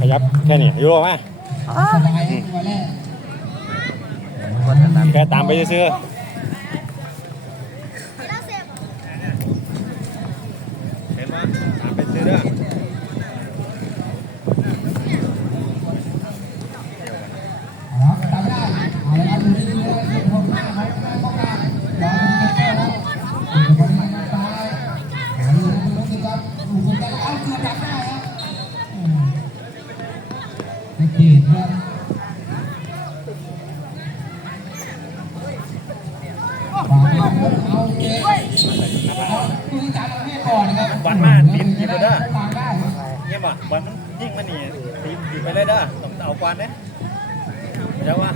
ขยับแค่นี้ยูโรมาแค่ตามไปเซื้อ เอากวนเนี่ยเดี๋ยวว่า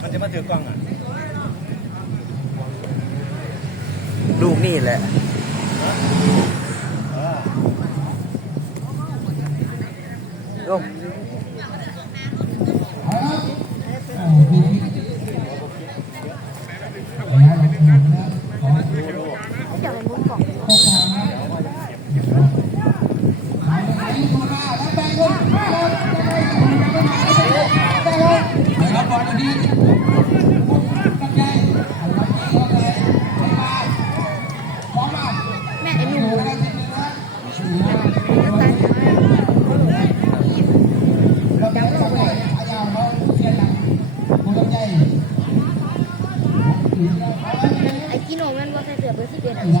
มันจะมาถือกล้องอะ ลูกนี่แหละลูก ไอ้กิโนมนว่าใครเสืเบอร์สิบเอ็ดอะก็ว่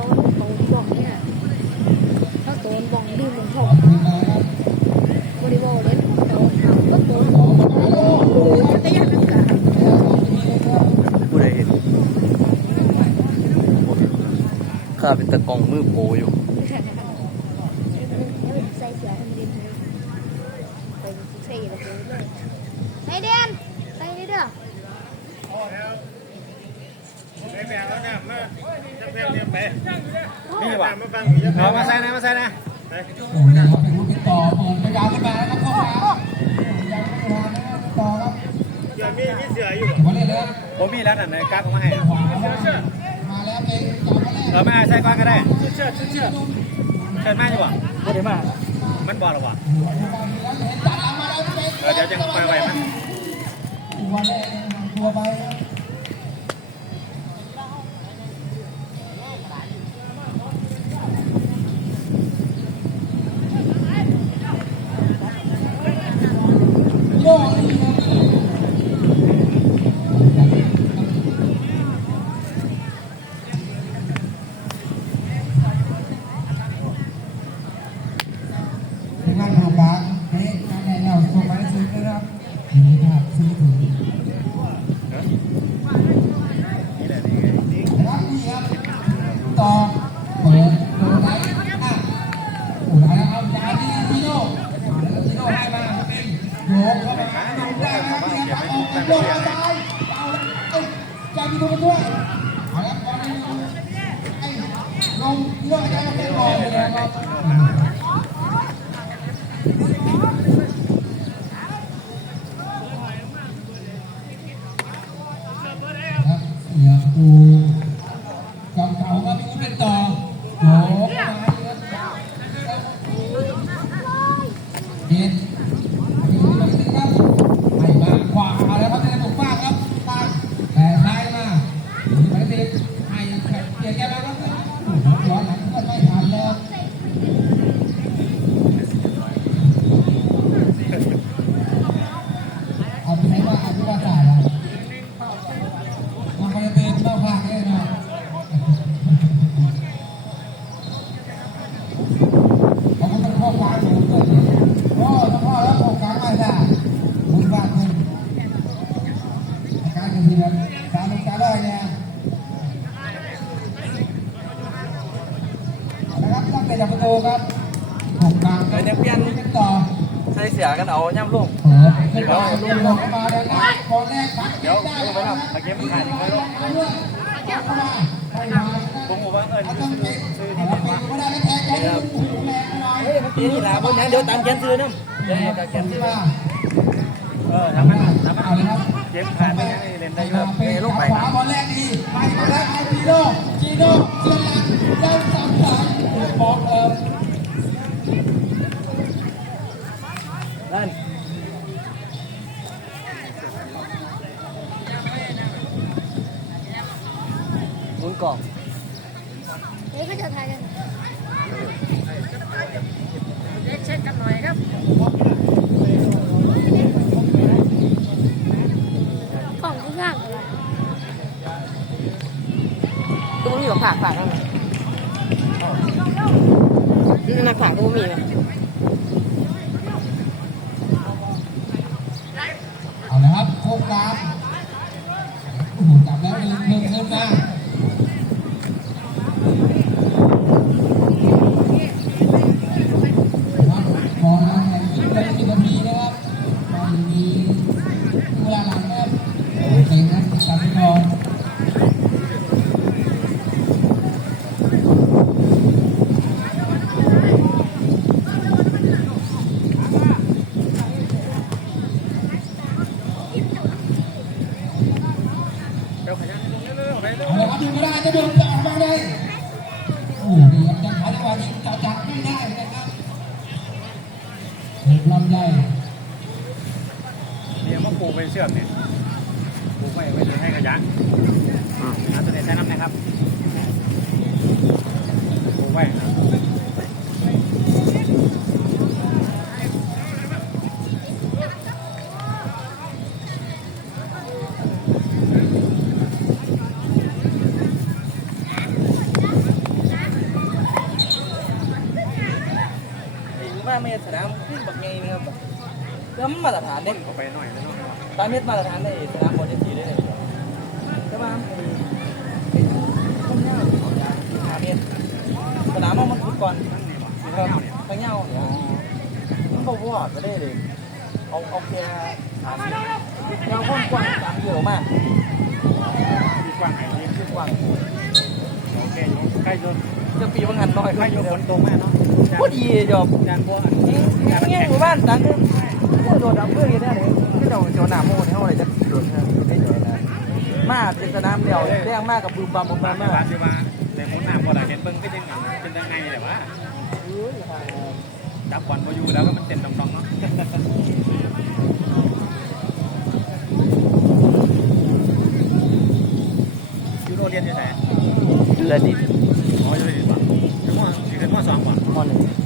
าเขาบองเนี่ยถ้าโตนบองดูเหมือนบริบเล่นเขาเป็นตะกองมือโปอยู่ มีมีเสืออยู่ผมมีแล้วนั่นเลยกล้าเขามาให้เอาไม่อาใช้ก้อนก็ได้เชื่อเชื่อเชื่อเชิญมาดีกว่าไม่ได้มามันบอลหรอวะเดี๋ยวจะไปไหวมัน กันเอาย่ำลงเดี๋ยวเดี๋ยวไปนะตะเกียบผ่านยังไงลงผมบอกว่าเออซื้อที่ไหนมาเดี๋ยวนี่แหละพวกนั้เดี๋ยวตามแกนซื้อน้ำเดี๋ยวตามแกนซื้อเออทำมัทำมัเอาเลยครับเจ็บผ่านไปงั้นเล่นได้เริ่มเตะลูกไปขวาบอลแรกดีไปมาแล้วไอจีโน่จีโน่เจียนลังเจ้าสามสามบอกเออ lên muốn còn để có cho thầy งการโอ้โหจับแล้วเดินเพิ่มเดินมาครับบอลนะอีกเลยสิบนาทีนะครับบอลมีเวลาหลังนะครับโอเคนะจับไปก่อน เดี๋ยวขยันเร็วๆไปเร็ว เอาละครับดูไม่ได้จะโดนจับมาเลยโอ้โหดีครับยังหาจังหวะนี้จับจับไม่ได้นะครับเห็นลำไย เดี๋ยวมาปลูกไปเชือกเนี่ยปลูกไว้ไว้จะให้ขยะเอาตัวนี้ใช้น้ำนะ ครับปลูกไว้หรือว่าไม่สนามขึ้นแบบไงนะครับแล้วมันมาตรฐานเด็กเอาไปหน่อยแล้วเนาะตามเม็ดมาตรฐานในสนามบอลทีได้เลยก็มาเป็นต้นเงาของยาหาเม็ดสนามมันฟุตก่อน นั่นนี่บ่ ค ไม่ รับ เท่าเนี่ย ไปเงาเนี่ยมันก็วอดไปได้เลย เอาเอาแค่สามเงาก้นกว้างสามเดียวมาก มีกว้างไหนนี่ คือกว้าง โอเค อยู่ใกล้จนจะปีมันหันน้อยใกล้อยู่ฝนตกแม่เนาะพอดีจบยานบัวเงี้ยเงี้ยหมู่บ้านตังค์โดดดับเพื่อนกันได้เลยที่เราเจ้าหน้าโม่เนี่ยเขาอะไรจะโดดไม่เจอนะมาเป็นสนามเดียวแรงมากกับบูมบามบูมบามมามาบ้ากนสิว่าในหมุนน้ำบ่ได้เห็นเบิ่งก็ยังเป็นยังไงแต่ว่าจับบอลบ่อยู่แล้วก็มันเต้นดองๆเนาะยูโรเรียนอยู่ไหนเดือดดิอ๋ออยู่ที่บ้าน อยู่มอสิขึ้นมอสองบ่ม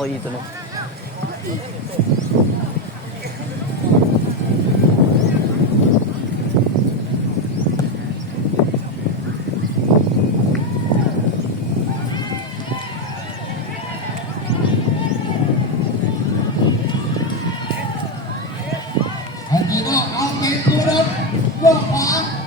不好意思了好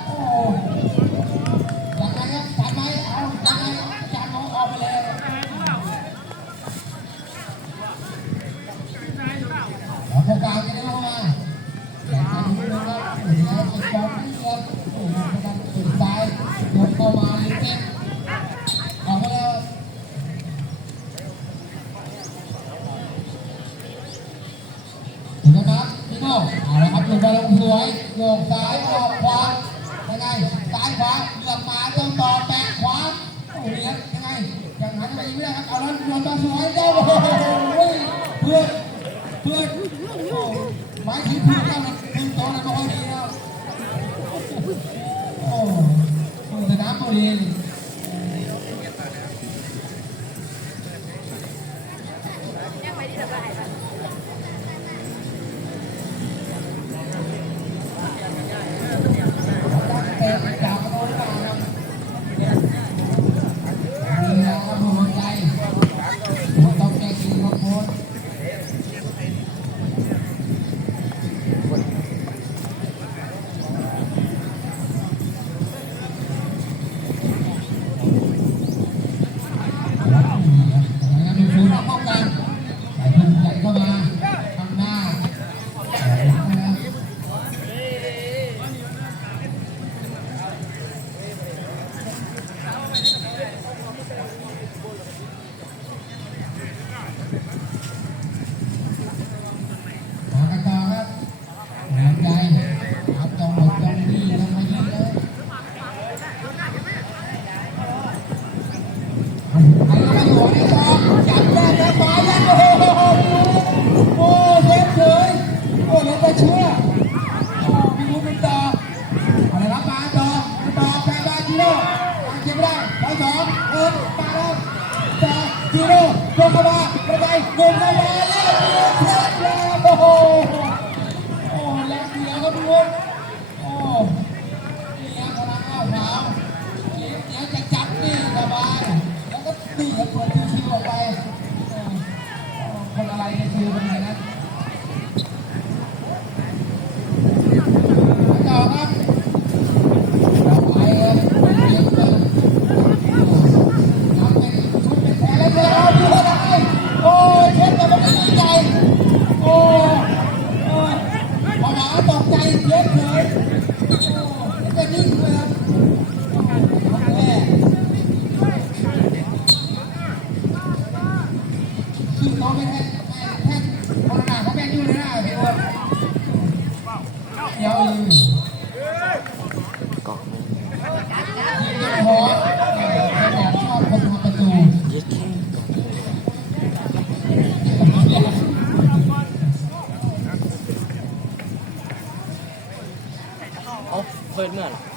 Pas de mal.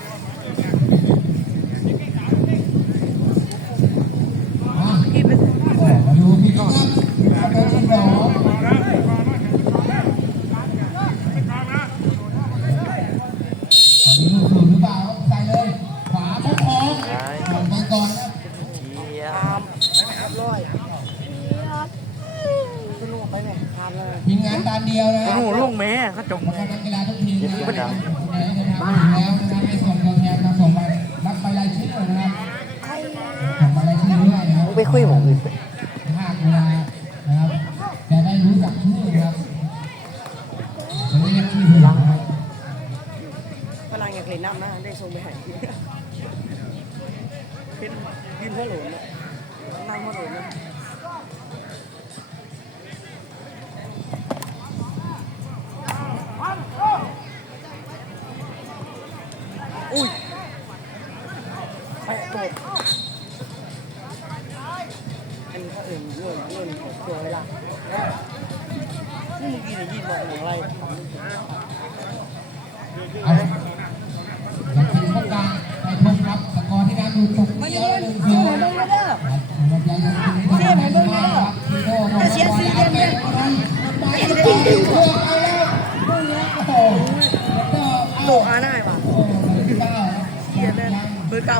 ในน้ำนะได้ทรงไปไหนเป็นยืนหัวหลงนะนั่งหัวหลงนะ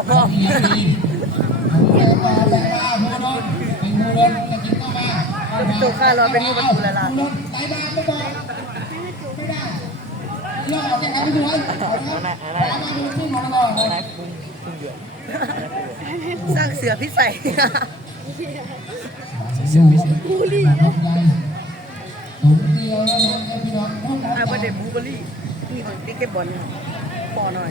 พ่อประตูข้ารอเป็นผู้ประตูละล่ะสร้างเสือพิสัยเสือพิสัยบูลี่อาบเดบูบลี่นี่คนติ๊กเก็ตบอลปอหน่อย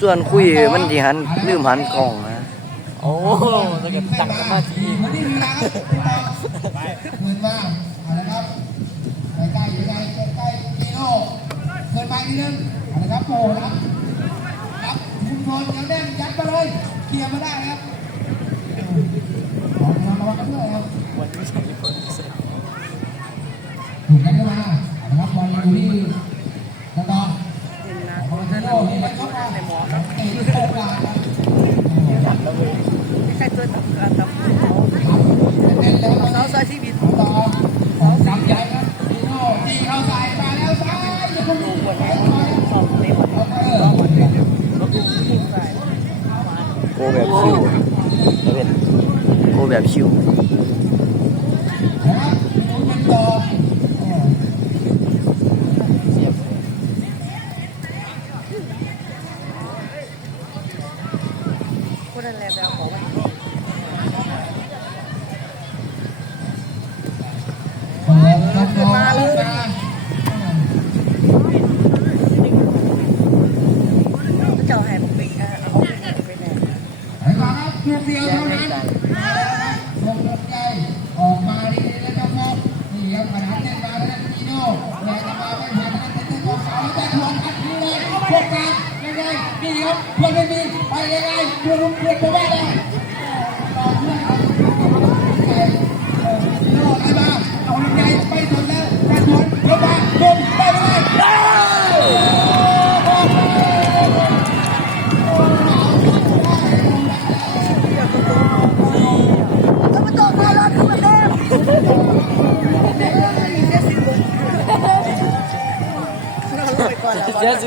ชวนคุยมันดีหันลืมหันกล้องนะโอ้ถ้กิดตั้งสมาธิคืนบ้างนะครับใกล้ใกล้ใกล้กีโน่เกินไปนิดนึงนะครับโอ้รับคุณพลยังแน่นยัดไปเลยเคลียร์มาได้ครับของน้วยครับวัพื่คน región.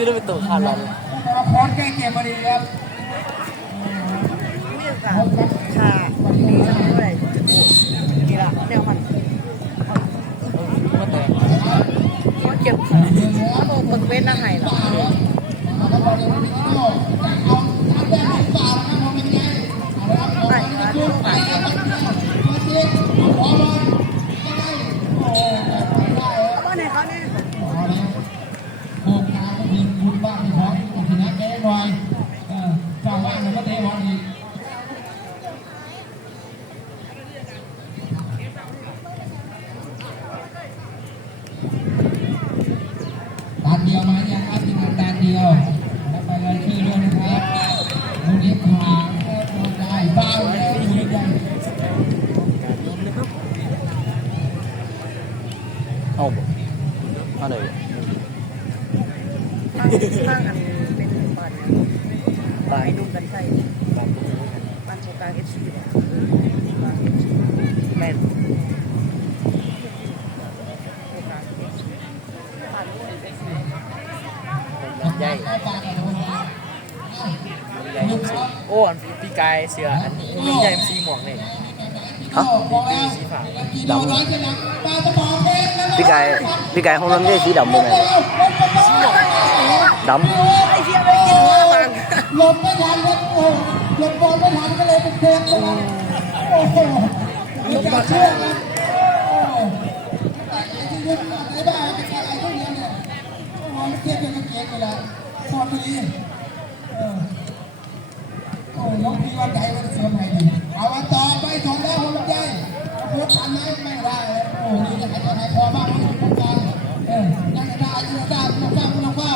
ไม่รู้เป็นตัวขาดหลอนมาพร้อมแก้เกมมาดีครับมีโอกาสค่ะดีด้วยกีฬาเนี่ยมันมาเต่มาเก็บโอ้ปึกเว้นนะไห้หรอ เอาบอลเลยพี่โน่แต่เอาทำแบบลูกป่านะครับผมเป็นไงเอาละครับเอาไปนะลูกป่าเอาไปนะมาเช็คขอบอลยังไงโอ้ไม่ได้ครับ บ้านไหนเขาเนี่ย เอาละโค้งทางก็ทีมบุญบ้านที่ของชนะแก้หน่อยเออเจ้าบ้านมันก็เตะบอลอีกตานเดียวมายังครับทีมงานตานเดียวแล้วไปเลยชื่อด้วยนะครับลูกนี้ผ่านแล้วโดนได้บ้าแล้วอยู่ด้วยกัน เอาบ่เอาเลย ตั้งตั้งอันเป็นบ้านบ้านนุ่มกันใช่บ้านโครงการเอชซีบ้านเอชซีแม่ใหญ่ใหญ่โอ้อันพี่กายเสืออันนี้ใหญ่สีหมวกนี่ฮะสีฟ้าดำพี่กายพี่กายของน้ำได้สีดำบ่แม่นดำไอ้เชี่ยไม่กินหัวมันหลบไม่ทันครับโอ้หลบบอลไม่ทันก็เลยเป็นเทปนะครับโอ้โหมีการเชื่อครับโอ้แต่ที่ยึดไอ้บ้าเป็นอะไรพวกนี้เนี่ยโอ้โหมันเทียบเป็นกางเกงไปแล้วสวัสดี เออโอ้ยกพี่ว่าใจมันเสื่อมไหนดีเอาวันต่อไปถอนแล้วคนใจพูดทันไหมไม่ได้เลยโอ้โหนี่จะหายใจหายคอมากเลยพวกกันเออยังจะได้ยังจะได้ไม่ต้องเฝ้าไม่ต้องเฝ้า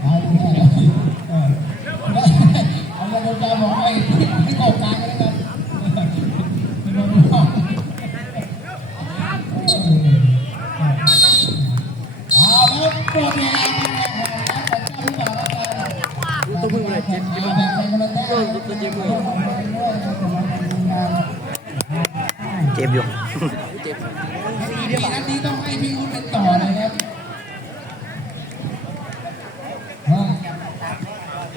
เอาเลยเออเอามาดูการบอกให้ให้โอกาสกันแล้วกันดูดูเอาแล้วปวดเลาเป็นไงขอเรือาแล้วกันตัวมือเลยเจ็บที่มันแบ่งคนล แต้มตัวเจ็บมือเจ็บอยู่เจ็บสี่เดือนนัดนี้ต้องให้พี่อุ้นเป็นต่อนะครับ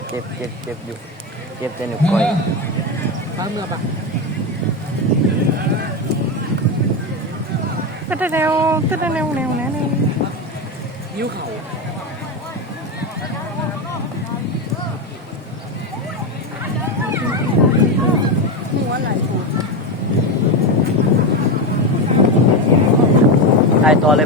เจ็บเจ็บเจ็บอยู่เจ็บแต่หนูก้อยฟ้าเมื่อปะ ตึ๊ดเร็วตึ๊ดเร็วเร็วนะนี่ ยิ้วเข่า หัวไหลถูก ทายตัวเลย